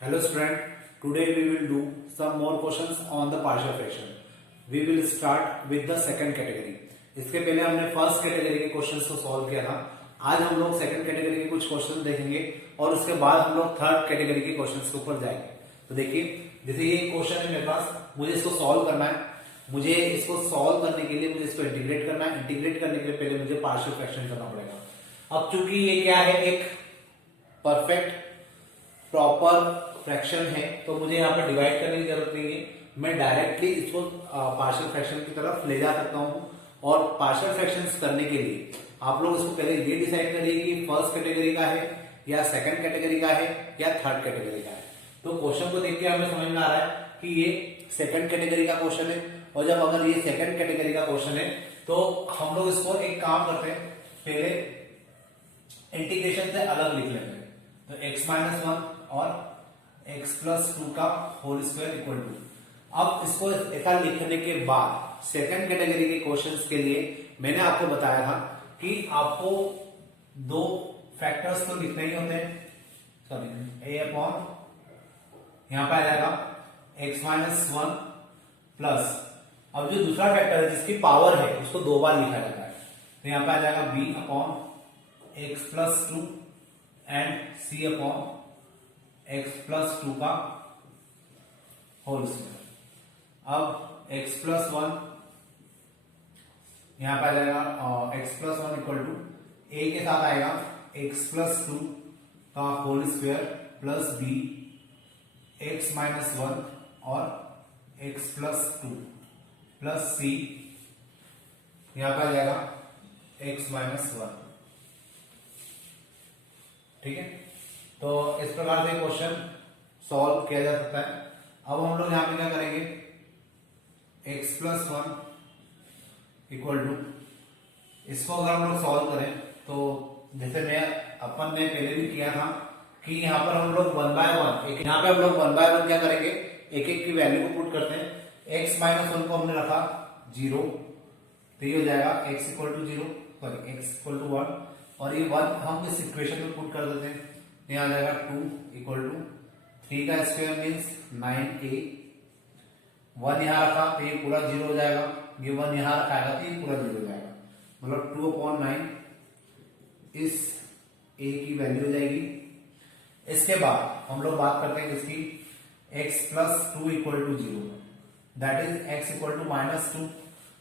Hello student, today we will do some more questions on the partial fraction. We will start with the second category. इसके पहले हमने first category के questions को solve किया था. आज हम लोग सेकंड कैटेगरी के कुछ क्वेश्चन देखेंगे और उसके बाद हम लोग थर्ड कैटेगरी के क्वेश्चंस के ऊपर जाएंगे. तो देखिए, जैसे ये क्वेश्चन है मेरे पास, मुझे इसको सॉल्व करना है. मुझे इसको सॉल्व करने के लिए मुझे इसको इंटीग्रेट करना है. इंटीग्रेट करने के लिए पहले मुझे पार्शियल फ्रैक्शन करना पड़ेगा. अब चूंकि ये क्या है, एक परफेक्ट प्रॉपर फ्रैक्शन है, तो मुझे यहाँ पर डिवाइड करने की जरूरत नहीं है. मैं डायरेक्टली इसको पार्शियल फ्रैक्शन की तरफ ले जा सकता हूँ. और पार्शियल फ्रैक्शंस करने के लिए आप लोग इसको पहले ये डिसाइड करिए कि फर्स्ट कैटेगरी का है या सेकंड कैटेगरी का है या थर्ड कैटेगरी का है. तो क्वेश्चन को देख के हमें समझ में आ रहा है कि ये सेकंड कैटेगरी का क्वेश्चन है. और जब अगर ये सेकंड कैटेगरी का क्वेश्चन है तो हम लोग इसको एक काम करते हैं, पहले इंटीग्रेशन से अलग लिख लेते हैं. तो x-1 और x+2 का होल स्क्वायर इक्वल टू. अब इसको ऐसा लिखने के बाद सेकंड कैटेगरी के क्वेश्चंस के लिए मैंने आपको बताया था कि आपको दो फैक्टर्स तो लिखने ही होते हैं. सॉरी, a अपॉन यहां पर आ जाएगा x-1 प्लस, अब जो दूसरा फैक्टर है जिसकी पावर है उसको दो बार लिखा जाता है. तो यहां पर आ जाएगा b upon x+2 and c upon x+2 का होल स्क्वायर. अब x+1 यहां पर आ जाएगा x+1 इक्वल टू a के साथ आएगा x+2 का whole square plus b x-1 और x+2 प्लस c यहां पर आ जाएगा x-1. ठीक है, तो इस प्रकार से क्वेश्चन सॉल्व किया जा सकता है. अब हम लोग यहां पे क्या करेंगे, x+1 इक्वल टू, इसको अगर हम लोग सॉल्व करें तो जैसे अपन ने पहले भी किया था कि यहाँ पर हम लोग 1 बाय 1, यहाँ पे हम लोग 1 बाय 1 क्या करेंगे, एक एक की वैल्यू को पुट करते हैं. x-1 को हमने रखा 0, तो ये हो जाएगा x equal to 0, sorry x equal to 1, और ये 1 हम इस इक्वेशन में पुट कर देते हैं. यहाँ आ जाएगा 2 इक्वल टू 3 का स्क्वायर मीन्स 9a. 1 यहाँ रखा तो ये पूरा 0 हो जाएगा, ये 1 यहाँ रखा है तो ये पूरा 0 हो जाएगा, मतलब 2/9 इस a की वैल्यू हो जाएगी. इसके बाद हम लोग बात करते हैं इसकी x+2 equal to 0, that is x equal to -2.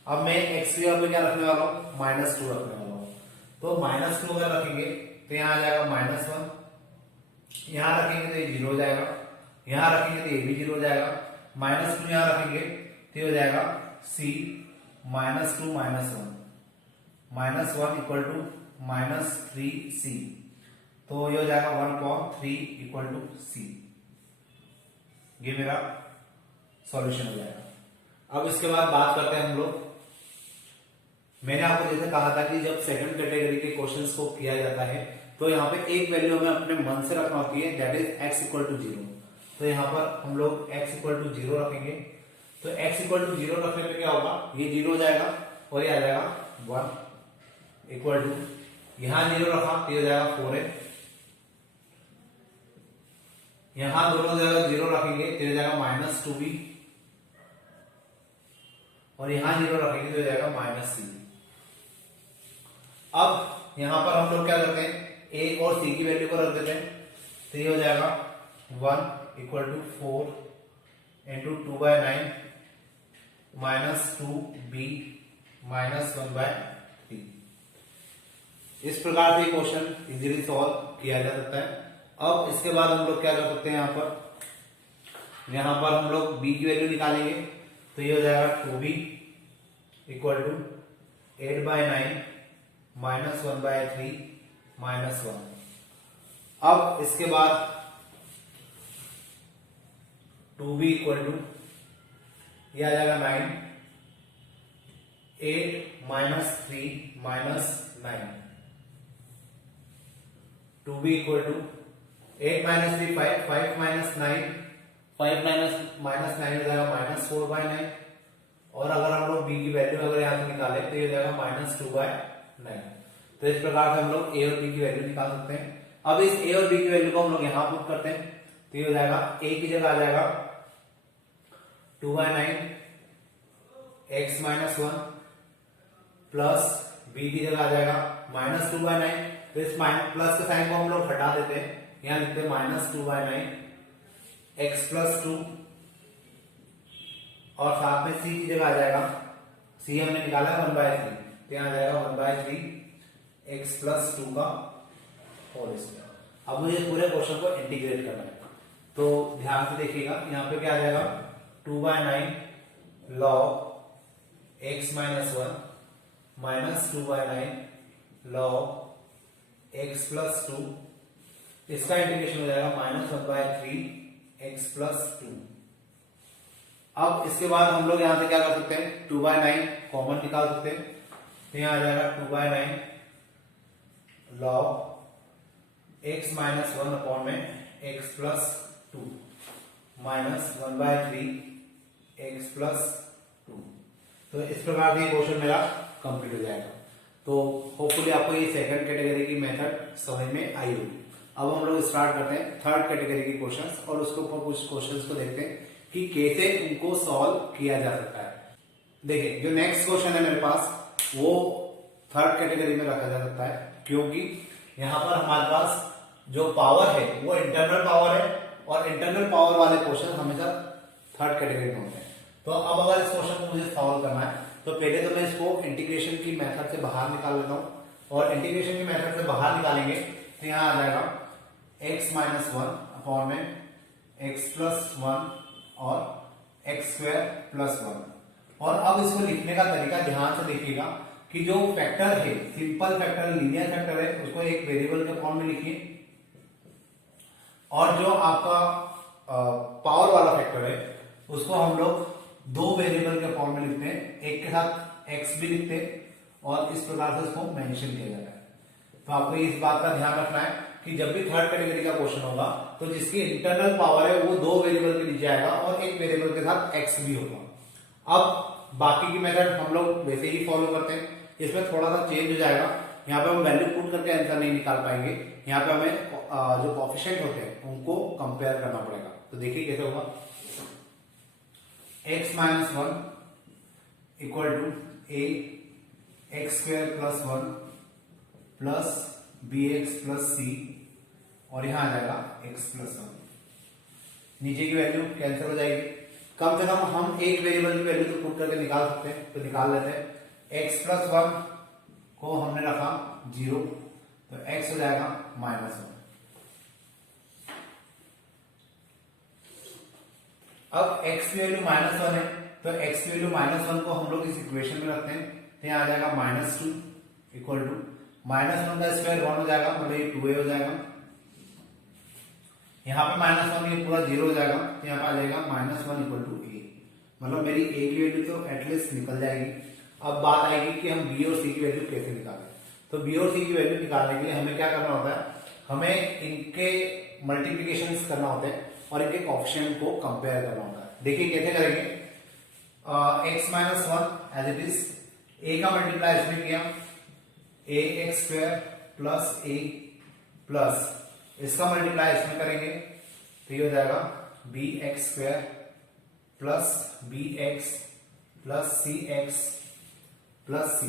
अब मैं x की जगह पे क्या रखने वाला हूँ, -2 रखने वाला हूँ. तो -2 अगर रखेंगे तो यहाँ आ जाएगा -1, यहां रखेंगे तो ये 0 हो जाएगा, यहां रखेंगे तो ये भी 0 हो जाएगा. -2 यहां रखेंगे तो हो जाएगा c -2 -1 इक्वल टू -3c. तो ये हो जाएगा 1/3 इक्वल टू c. ये मेरा सॉल्यूशन हो जाएगा. अब इसके बाद बात करते हैं हम लोग, मैंने आपको जैसे कहा था कि जब सेकंड कैटेगरी के क्वेश्चंस को किया जाता है तो यहाँ पे एक वैल्यू हमें अपने मन से रखना होती है, that is x equal to 0. तो यहाँ पर हम लोग x इक्वल टू 0 रखेंगे. तो x इक्वल टू 0 रखने पे क्या होगा, ये 0 हो जाएगा और ये आ जाएगा 1 इक्वल टू, यहाँ 0 रखा तो ये हो जाएगा 4a. यहाँ दोनों जगह 0 रखेंगे तो हो जाएगा -2b, और यहाँ 0 रखेंगे तो हो जाएगा -c. अब यहां पर हम लोग क्या करते हैं, a और c की वैल्यू को रख देते हैं. तो ये हो जाएगा 1 इक्वल टू 4 इंटू 2/9 -2b -1/3. इस प्रकार से क्वेश्चन इजीली सॉल्व किया जा सकता है. अब इसके बाद हम लोग क्या कर सकते हैं, यहां पर हम लोग b की वैल्यू निकालेंगे. तो ये हो जाएगा 2b इक्वल टू 8/9 -1/3 -1. अब इसके बाद 2b इक्वल टू ये आ जाएगा 9, 8 -3 -9. 2b इक्वल टू 8 -3 5, 5 -9, 5 -9 हो जाएगा -4/9. और अगर हम लोग b की वैल्यू अगर यहाँ से निकाले तो ये हो जाएगा -2/9. तो इस प्रकार से हम लोग a और b की वैल्यू निकाल सकते हैं. अब इस a और b की वैल्यू को हम लोग यहाँ पुट करते हैं. तो ये हो जाएगा a की जगह आ जाएगा 2/9 x माइनस 1 प्लस b की जगह आ जाएगा माइनस 2/9। तो इस प्लस के साइन को हम लोग हटा देते हैं, यहां लिखते हैं माइनस 2/9 x प्लस 2 और साथ में c की जगह आ जाएगा, c हमने निकाला है 1/3, तो यहां आ जाएगा 1/3 x प्लस 2 का होल स्क्वायर। अब मुझे पूरे क्वेश्चन को इंटीग्रेट करना है, तो ध्यान से देखिएगा, यहाँ पे क्या आ जाएगा 2/9 log x minus 1 minus 2/9 log x plus 2, इसका इंटीग्रेशन हो जाएगा माइनस 1/3 x प्लस 2। अब इसके बाद हम लोग यहां से क्या कर सकते हैं, 2/9 कॉमन निकाल सकते हैं, तो यहां आ जाएगा 2/9 log x माइनस 1 अपॉन में x plus 2 minus 1/3 x plus 2। तो इस प्रकार से ये क्वेश्चन मेरा कंप्लीट हो जाएगा। तो होपफुली आपको ये सेकंड कैटेगरी की मेथड समझ में आई होगी। अब हम लोग स्टार्ट करते हैं थर्ड कैटेगरी के क्वेश्चंस, और उसके ऊपर कुछ क्वेश्चंस को देखते हैं कि कैसे उनको सॉल्व किया जा सकता है। देखिए, जो नेक्स्ट क्वेश्चन है मेरे पास वो थर्ड कैटेगरी में रखा जा सकता है, क्योंकि यहां पर हमारे पास जो पावर है वो इंटरनल पावर है, और इंटरनल पावर वाले क्वेश्चन हमेशा थर्ड कैटेगरी में होते हैं। तो अब अगर इस क्वेश्चन को मुझे सॉल्व करना है, तो पहले तो मैं इसको इंटीग्रेशन की मेथड से बाहर निकाल लेता हूं, और इंटीग्रेशन की मेथड से बाहर निकालेंगे तो यहां आ जाएगा x माइनस 1 अपॉन में x प्लस 1 और x स्क्वायर प्लस 1। और अब इसको लिखने का तरीका ध्यान से देखिएगा कि जो फैक्टर है, सिंपल फैक्टर, लीनियर फैक्टर है, उसको एक वेरिएबल के फॉर्म में लिखिए, और जो आपका पावर वाला फैक्टर है उसको हम लोग दो वेरिएबल के फॉर्म में लिखते हैं, एक के साथ x भी लिखते हैं, और इस प्रकार से उसको मेंशन किया जाता है। तो आपको इस बात का ध्यान रखना है कि जब भी थर्ड कैटेगरी का क्वेश्चन होगा तो जिसकी इंटरनल पावर है वो दो वेरिएबल के नीचे आएगा, और एक वेरिएबल के साथ x भी होगा। अब बाकी की मेथड हम लोग वैसे ही फॉलो करते हैं, इसमें थोड़ा सा चेंज हो जाएगा। यहाँ पे हम वैल्यू पुट करके आंसर नहीं निकाल पाएंगे, यहाँ पे हमें जो कोएफिशिएंट होते हैं उनको कंपेयर करना पड़ेगा। तो देखिए कैसे होगा, x minus 1 equal to a x square plus 1 plus bx plus c, और यहां आ जाएगा x प्लस 1। नीचे की वैल्यू कैंसिल हो जाएगी, कम से कम हम एक वेरिएबल की वैल्यू तो पुट करके निकाल सकते हैं, तो निकाल लेते हैं। x प्लस 1 को हमने रखा 0, तो x हो जाएगा माइनस 1। अब x की वैल्यू माइनस 1 है, तो x की वैल्यू माइनस 1 को हम लोग इस इक्वेशन में रखते हैं, तो यहां आ जाएगा माइनस 2 इक्वल टू माइनस 1 का स्क्वायर 1 हो जाएगा, मतलब ये 2a हो जाएगा। यहाँ पे माइनस 1 ये पूरा 0 हो जाएगा, तो यहाँ पे आ जाएगा माइनस 1 इक्वल टू a, मतलब मेरी a की वैल्यू तो एटलीस्ट निकल जाएगी। अब बात आएगी कि हम b और c की वैल्यू कैसे निकालें। तो b और c की वैल्यू निकालने के लिए हमें क्या करना होता है, हमें इनके मल्टीप्लीकेशन करना होता है और इनके कोएफिशिएंट को कंपेयर करना होता है। देखिए कैसे करेंगे, x minus 1 as it is, a का मल्टीप्लाई इसमें किया a x square plus a plus इसका मल्टीप्लाई इसमें करेंगे, तो ये हो जाएगा b x square plus b x plus c x plus c।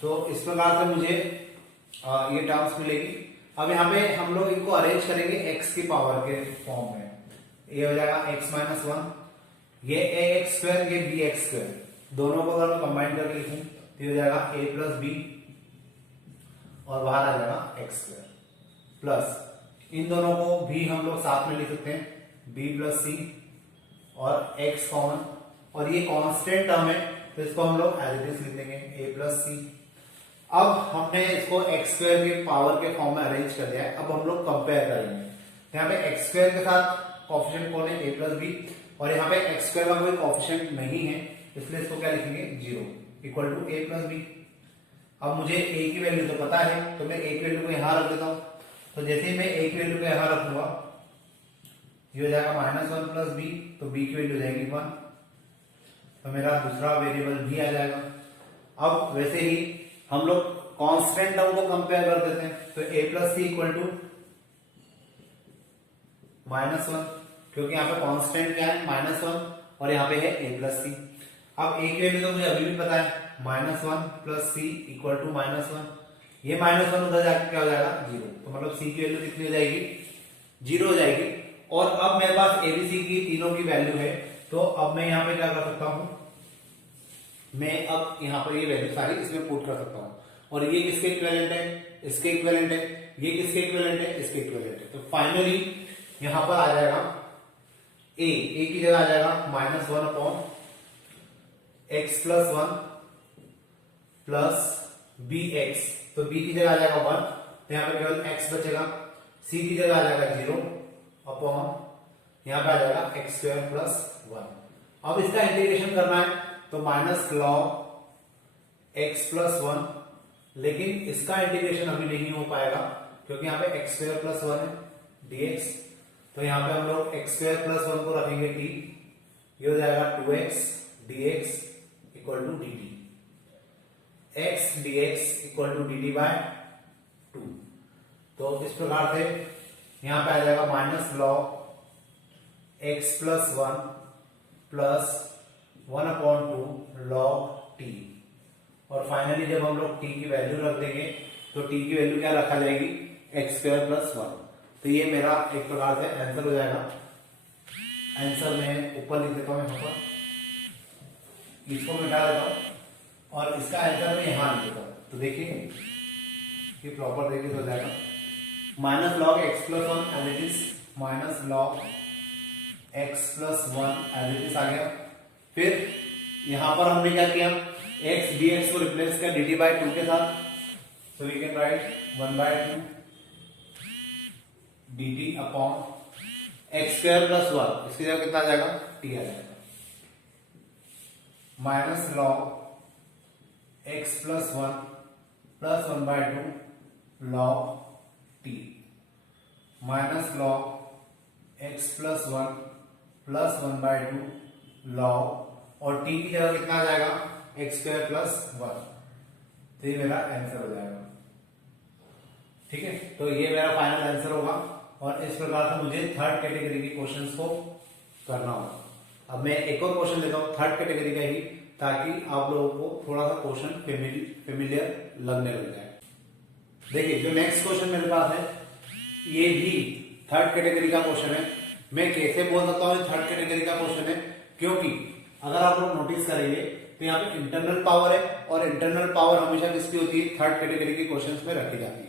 तो इस प्रकार से मुझे ये टर्म्स मिलेगी। अब यहाँ पे हम लोग इनको अरेंज करेंगे x की पावर के फॉर्म में, ये हो जाएगा x माइनस 1, ये a एक्स स्क्वायर, ये b एक्स स्क्वायर, दोनों को अगर मैं कंबाइन करके लिखूं तो ये हो जाएगा a प्लस b, और बाहर आ जाएगा एक्स स्क्वायर, प्लस इन दोनों को भी हम लोग साथ में लिख सकते हैं, b प्लस c और x कॉमन, और ये कांस्टेंट टर्म है तो इसको हम लोग एज इट इज लिख देंगे a प्लस c। अब हमने इसको एक्स स्क्वायर के पावर के फॉर्म में अरेंज कर दिया है, अब हम लोग कंपेयर करेंगे। तो यहाँ पे एक्स स्क्वायर के साथ कोएफिशिएंट कौन है, a प्लस b, और यहाँ पे एक्स स्क्वायर का कोई कोएफिशिएंट नहीं है, इसलिए इसको क्या लिखेंगे 0 equal to a plus b। अब मुझे a की वैल्यू तो पता है, तो मैं a की वैल्यू को यहाँ रख देता हूँ। तो जैसे ही मैं a की वैल्यू को यहाँ रखूंगा, ये हो जाएगा माइनस 1 प्लस b, तो b की वैल्यू हो जाएगी 1, तो मेरा दूसरा वेरिएबल भी आ जाएगा। अब वैसे ही हम लोग कांस्टेंट टर्म को कंपेयर कर देते हैं, तो a plus c equal to -1, क्योंकि यहाँ पे कांस्टेंट क्या है -1 और यहाँ पे है a प्लस सी। अब a की वैल्यू तो मुझे अभी भी पता है, -1 प्लस सी इक्वल टू -1। ये -1 उधर जाके क्या हो जाएगा 0, तो मतलब c की वैल्यू कितनी हो जाएगी 0 हो जाएगी। और अब मेरे पास एबीसी की तीनों की वैल्यू है, तो अब मैं यहाँ पे क्या कर सकता हूं, मैं अब यहाँ पर ये वैल्यू सारी इसमें पुट कर सकता हूं। और ये किसके इक्विवेलेंट है, इसके इक्विवेलेंट है, ये किसके इक्विवेलेंट है, इसके इक्विवेलेंट है। तो फाइनली यहां पर आ जाएगा a की जगह आ जाएगा -1 upon x plus 1 plus b x, तो b की जगह आ जाएगा 1, तो यहाँ पे केवल x बचेगा। c की जगह आ जाएगा 0 अपॉन यहाँ पे आ जाएगा एक्स स्क्वायर प्लस 1। अब इसका इंटीग्रेशन करना है तो माइनस लॉग एक्स प्लस 1, लेकिन इसका इंटीग्रेशन अभी नहीं हो पाएगा क्योंकि यहाँ पे एक्स स्क्वायर प्लस 1 है dx, तो यहाँ पे हम लोग एक्स स्क्वायर प्लस 1 को रखेंगे t, ये हो जाएगा 2x dx equal to dt, x dx equal to dt by 2। तो इस प्रकार से यहाँ पे आ जाएगा minus log x plus 1 plus 1 upon 2 log t, और फाइनली जब हम लोग t की वैल्यू रख देंगे तो t की वैल्यू क्या रखा जाएगी एक्स स्क्वायर प्लस 1। तो ये मेरा एक प्रकार से आंसर हो जाएगा। आंसर मैं ऊपर लिख देता हूं, यहाँ पर इसको मिटा देता हूं और इसका आंसर मैं यहाँ लिख देता हूं। तो देखिए ये प्रॉपर देखिए तो हो जाएगा minus log x plus 1 as it is, minus log x plus 1 as it is आ गया। फिर यहां पर हमने क्या किया, x dx को रिप्लेस किया dt बाय 2 के साथ, so we can write 1/2 dt upon x square plus 1, इसकी जगह कितना आ जाएगा t आ जाएगा, minus log x plus 1 plus 1/2 log t, minus log x plus 1 plus 1/2 log, और t की जगह कितना आ जाएगा एक्स स्क्वायर प्लस 1। तो ये मेरा आंसर हो जाएगा। ठीक है, तो ये मेरा फाइनल आंसर होगा और इस प्रकार से मुझे थर्ड कैटेगरी के क्वेश्चंस को करना होगा। अब मैं एक और क्वेश्चन लेता हूँ थर्ड कैटेगरी का ही, ताकि आप लोगों को थोड़ा सा क्वेश्चन फेमिलियर लगने लग जाए। देखिए जो नेक्स्ट क्वेश्चन मेरे पास है ये भी थर्ड कैटेगरी का क्वेश्चन है। मैं कैसे बोल सकता हूँ थर्ड कैटेगरी का क्वेश्चन है, क्योंकि अगर आप लोग नोटिस करेंगे तो यहाँ पे इंटरनल पावर है और इंटरनल पावर हमेशा किसकी होती है, थर्ड कैटेगरी के क्वेश्चंस में रखी जाती है।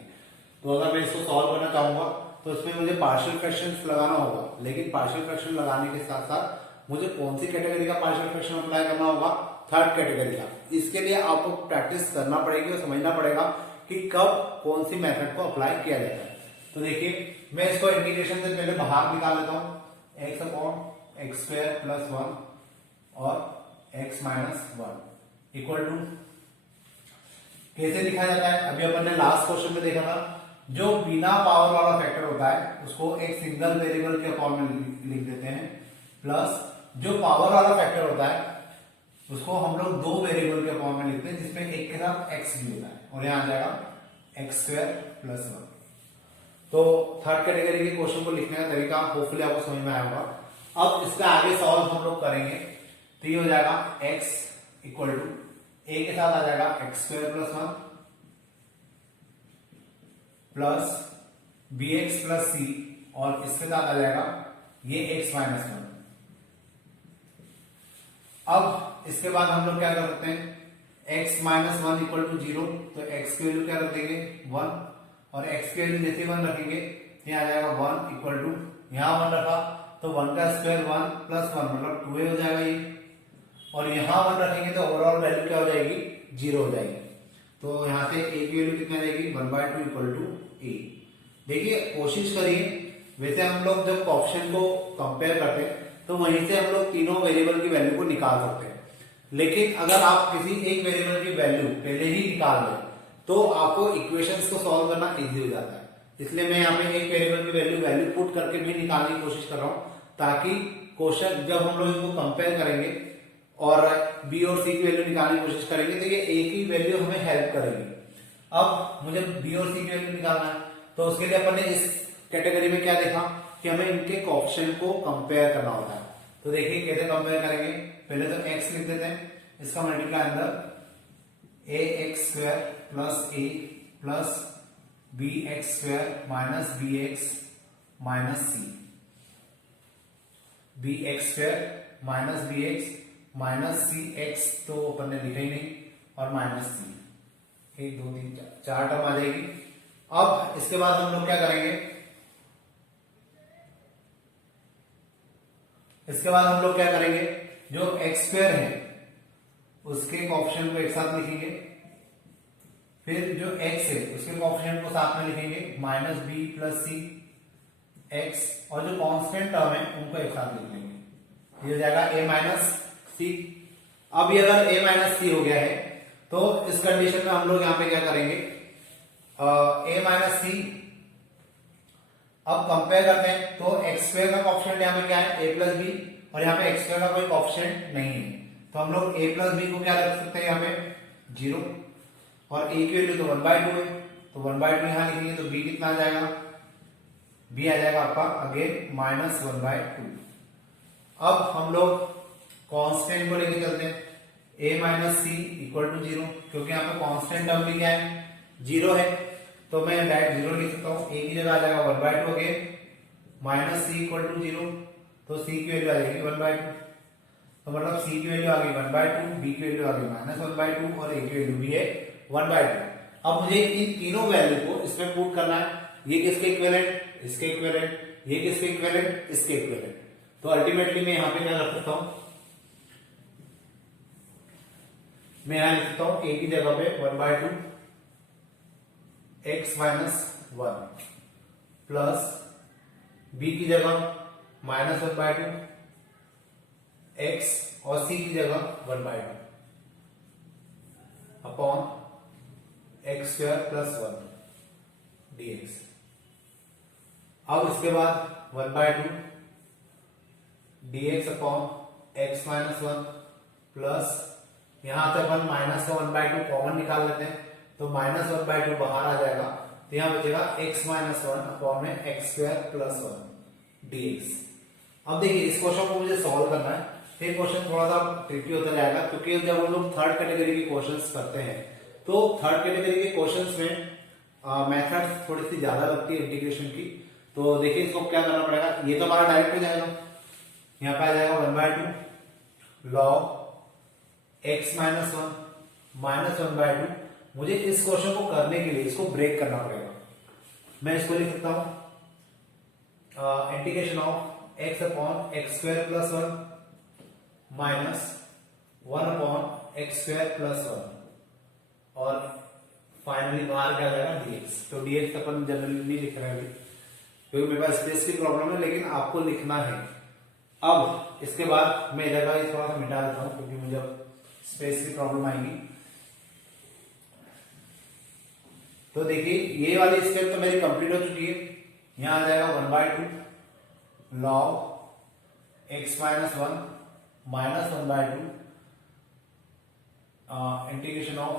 तो अगर मैं इसको सॉल्व करना चाहूंगा तो इसमें मुझे पार्शियल फ्रैक्शंस लगाना होगा, लेकिन पार्शियल फ्रैक्शन लगाने के साथ साथ मुझे कौन सी कैटेगरी का पार्शियल फ्रैक्शन अप्लाई करना होगा, थर्ड कैटेगरी का। इसके लिए आपको प्रैक्टिस करना पड़ेगी और समझना पड़ेगा कि कब कौन सी मेथड को अप्लाई किया जाता है। तो देखिए मैं इसको इंटीग्रेशन से पहले बाहर निकाल लेता हूं, x upon x square plus 1 और x माइनस 1 इक्वल टू, कैसे लिखा जाता है अभी अपन ने लास्ट क्वेश्चन में देखा था, जो बिना पावर वाला फैक्टर होता है उसको एक सिंगल वेरिएबल के फॉर्म में लिख देते हैं, प्लस जो पावर वाला फैक्टर होता है उसको हम लोग दो वेरिएबल के फॉर्म में लिखते हैं, जिसमें एक के साथ x भी होता है, और यहां आ जाएगा एक्स स्क्वायर प्लस 1। तो थर्ड कैटेगरी के क्वेश्चन को लिखने का तरीका होपफुली आपको समझ में आया होगा। अब इसका आगे सॉल्व हम लोग करेंगे तो ये हो जाएगा x इक्वल टू a के साथ आ जाएगा x square plus 1 plus b x plus c, और इसके साथ आ जाएगा ये x माइनस 1। अब इसके बाद हम लोग क्या कर सकते हैं, x माइनस 1 इक्वल टू 0, तो x की वैल्यू क्या रख देंगे 1, और x की वैल्यू जैसे 1 रखेंगे ये आ जाएगा 1 इक्वल टू, यहां 1 रखा तो 1 का स्क्वायर 1 प्लस 1 मतलब 2a हो जाएगा ये, और यहां 1 रखेंगे तो ओवरऑल वैल्यू क्या हो जाएगी 0 हो जाएगी। तो यहां से a की वैल्यू कितना जाएगी 1/2 इक्वल टू a। देखिए कोशिश करिए, वैसे हम लोग जब ऑप्शन को कंपेयर करते हैं तो वहीं से हम लोग तीनों वेरिएबल की वैल्यू को निकाल सकते हैं, लेकिन अगर आप किसी एक वेरिएबल की वैल्यू पहले ही निकाल लें तो आपको इक्वेशंस को सॉल्व करना इजी हो जाता है। इसलिए मैं यहाँ पे एक वेरिएबल की वैल्यू पुट करके भी निकालने की कोशिश कर रहा हूँ, ताकि क्वेश्चन जब हम लोग इनको कंपेयर करेंगे और बी और सी की वैल्यू निकालने की कोशिश करेंगे तो ये ए की वैल्यू हमें हेल्प करेगी। अब मुझे बी और सी की वैल्यू निकालना है, तो उसके लिए अपन ने इस कैटेगरी में क्या देखा कि हमें इनके कोएफिशिएंट को कंपेयर करना होता है। तो देखिए कैसे कंपेयर करेंगे, पहले तो x लिख देते हैं, इसका मल्टीप्लाई अंदर ax square plus a plus bx square minus bx minus c, bx square minus bx minus c x तो अपन ने लिखा ही नहीं, और माइनस सी, 1 2 3 4 टर्म आ जाएगी। अब इसके बाद हम लोग क्या करेंगे, इसके बाद हम लोग क्या करेंगे, जो एक्स स्क्वायर है उसके कोएफिशिएंट को एक साथ लिखेंगे, फिर जो x है उसके कोएफिशिएंट को साथ में लिखेंगे, माइनस बी प्लस सी एक्स, और जो कांस्टेंट टर्म है उनको एक साथ लिख लेंगे, ये हो जाएगा a माइनस सी। अब ये अगर a माइनस सी हो गया है तो इस कंडीशन में हम लोग यहाँ पे क्या करेंगे, a माइनस सी अब कंपेयर करते हैं, तो एक्स स्क्वायर का कोएफिशिएंट यहाँ पे क्या है, a प्लस बी, और यहाँ पे एक्स स्क्वायर का कोई कोएफिशिएंट नहीं है, तो हम लोग a प्लस बी को क्या रख सकते हैं यहाँ पे 0, और a की वैल्यू तो 1/2 है, तो 1/2 यहाँ लिखेंगे, तो b कितना आ जाएगा, b आ जाएगा आपका अगेन माइनस 1/2। अब हम लोग कांस्टेंट को लेके चलते हैं, a minus c equal to 0, क्योंकि यहाँ पे कांस्टेंट टर्म भी क्या है, 0 है, तो मैं डायरेक्ट 0 लिख सकता हूँ, a की जगह आ जाएगा 1/2 again minus c equal to 0, तो c की वैल्यू आ जाएगी 1/2, तो मतलब c की वैल्यू आ गई 1/2, b की वैल्यू आ गई माइनस 1/2, और a की वैल्यू भी है 1/2। अब मुझे इन तीनों वैल्यू को इसमें पुट करना है, ये किसके इक्विवेलेंट, इसके इक्विवेलेंट, ये किसके इक्विवेलेंट, इसके इक्विवेलेंट, तो अल्टीमेटली मैं यहाँ पे क्या रख सकता हूँ, मैं यहां लिख सकता हूं a की जगह पे 1/2 x माइनस 1 प्लस b की जगह माइनस 1/2 x, और c की जगह 1/2 upon x square plus 1 dx। अब इसके बाद 1/2 dx upon x minus 1 plus, यहां से अपन माइनस का 1/2 कॉमन निकाल लेते हैं, तो माइनस 1/2 बाहर आ जाएगा, तो यहां बचेगा x माइनस 1 अपॉन में x स्क्वायर प्लस 1 dx। अब देखिए इस क्वेश्चन को मुझे सॉल्व करना है, फिर क्वेश्चन थोड़ा सा ट्रिकी होता जाएगा, क्योंकि जब हम लोग थर्ड कैटेगरी के क्वेश्चंस करते हैं तो थर्ड कैटेगरी के क्वेश्चंस में मेथड थोड़ी सी ज्यादा लगती है इंटीग्रेशन की। तो देखिए इसको क्या करना पड़ेगा, ये तो हमारा डायरेक्ट हो जाएगा, यहाँ पे आ जाएगा 1/2 लॉग x माइनस 1 माइनस 1/2। मुझे इस क्वेश्चन को करने के लिए इसको ब्रेक करना पड़ेगा, मैं इसको लिख सकता हूं integration of x upon x square plus 1 minus 1 upon x square plus 1, और फाइनली बाहर क्या जाएगा dx। तो dx अपन जनरली नहीं लिख रहे हैं क्योंकि मेरे पास स्पेस की प्रॉब्लम है, लेकिन आपको लिखना है। अब इसके बाद मैं इधर का थोड़ा सा मिटा देता हूं, क्योंकि मुझे स्पेस की प्रॉब्लम आएगी। तो देखिए ये वाली स्टेप तो मेरी कंप्लीट हो चुकी है, यहां आ जाएगा 1/2 log x minus 1 minus 1/2 integration of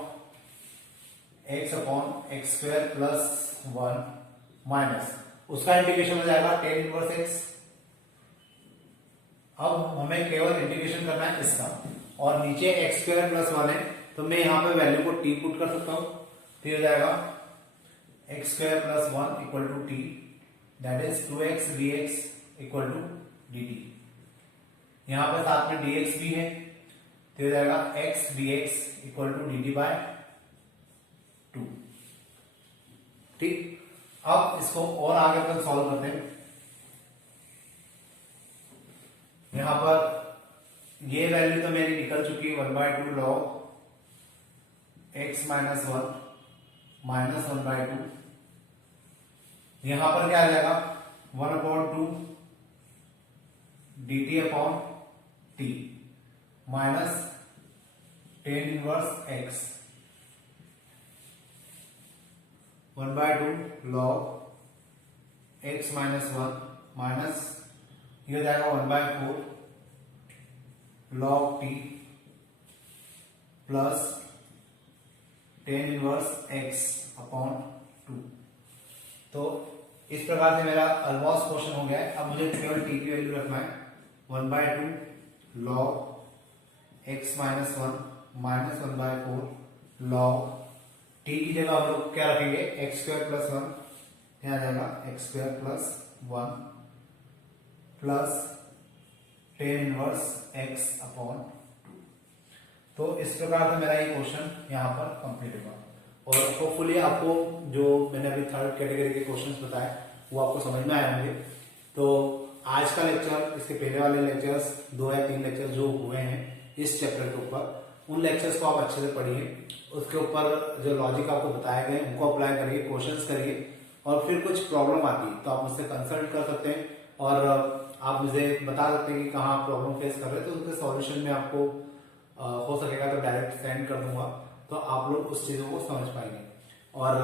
x upon x square plus 1 minus उसका इंटीग्रेशन हो जाएगा tan इनवर्स x। अब हमें केवल इंटीग्रेशन करना है इसका, और नीचे एक्स स्क्वायर प्लस 1 है, तो मैं यहां पे वैल्यू को t पुट कर सकता हूं, तो ये हो जाएगा x square plus 1 equal to t, that is 2x dx equal to dt। यहां पे साथ में dx भी है, तो हो जाएगा x dx equal to dt by 2। ठीक, अब इसको और आगे तक सॉल्व करते हैं। यहां पर ये वैल्यू तो मेरी निकल चुकी है 1/2 लॉग x माइनस 1 माइनस 1/2, यहां पर क्या आ जाएगा 1/2 dt upon t minus tan inverse x 1/2 log x minus 1 minus ये हो जाएगा 1/4 log t plus tan inverse x upon 2। तो इस प्रकार से मेरा ऑलमोस्ट क्वेश्चन हो गया है। अब मुझे केवल टी की वैल्यू रखना है 1/2 log x minus 1 minus 1/4 log T की जगह हम लोग क्या रखेंगे x² प्लस 1, यहाँ आ जाएगा x² plus 1 plus tan inverse x upon 2। तो इस प्रकार से मेरा ये क्वेश्चन यहाँ पर कंप्लीट होगा और होपफुली आपको जो मैंने अभी थर्ड कैटेगरी के क्वेश्चंस बताए वो आपको समझ में आए होंगे। तो आज का लेक्चर, इसके पहले वाले लेक्चर्स 2 या 3 लेक्चर जो हुए हैं इस चैप्टर के ऊपर, उन लेक्चर्स को आप अच्छे से पढ़िए, उसके ऊपर जो लॉजिक आपको बताए गए उनको अप्लाई करिए, क्वेश्चंस करिए और फिर कुछ प्रॉब्लम आती है तो आप मुझसे कंसल्ट कर सकते हैं और आप मुझे बता सकते हैं कि कहाँ आप प्रॉब्लम फेस कर रहे हैं, तो उसके सॉल्यूशन में आपको हो सकेगा तो डायरेक्ट सेंड कर दूंगा, तो आप लोग उस चीजों को समझ पाएंगे। और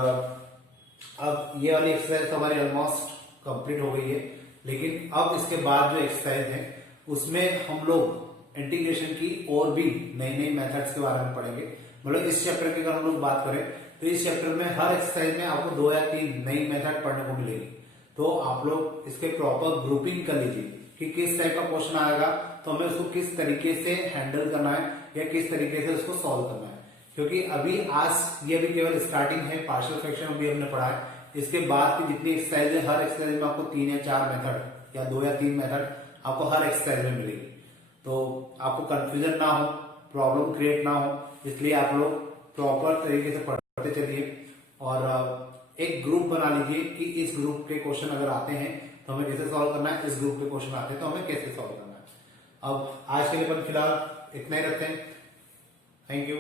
अब ये वाली एक्सरसाइज हमारी ऑलमोस्ट कंप्लीट हो गई है, लेकिन अब इसके बाद जो एक्सरसाइज है उसमें हम लोग इंटीग्रेशन की और भी नई नई मेथड्स के बारे में पढ़ेंगे। मतलब इस चैप्टर की अगर हम लोग बात करें तो इस चैप्टर में हर एक्सरसाइज में आपको 2 या 3 नई मेथड पढ़ने को मिलेगी, तो आप लोग इसके प्रॉपर ग्रुपिंग कर लीजिए कि किस टाइप का क्वेश्चन आएगा तो हमें उसको किस तरीके से हैंडल करना है या किस तरीके से उसको सॉल्व करना है। क्योंकि अभी आज ये भी केवल स्टार्टिंग है, पार्शियल फ्रैक्शन अभी हमने पढ़ा है, इसके बाद की जितनी एक्सरसाइज है हर एक्सरसाइज में आपको 3 या 4 मेथड या 2 या 3 मेथड आपको हर एक्सरसाइज में मिलेगी, तो आपको कंफ्यूजन ना हो, प्रॉब्लम क्रिएट ना हो, इसलिए आप लोग प्रॉपर तरीके से पढ़ते चलिए और एक ग्रुप बना लीजिए कि इस ग्रुप के क्वेश्चन अगर आते हैं तो हमें कैसे सॉल्व करना है, इस ग्रुप के क्वेश्चन आते हैं तो हमें कैसे सॉल्व करना है। अब आज के लिए फिलहाल इतना ही रखते हैं। Thank you.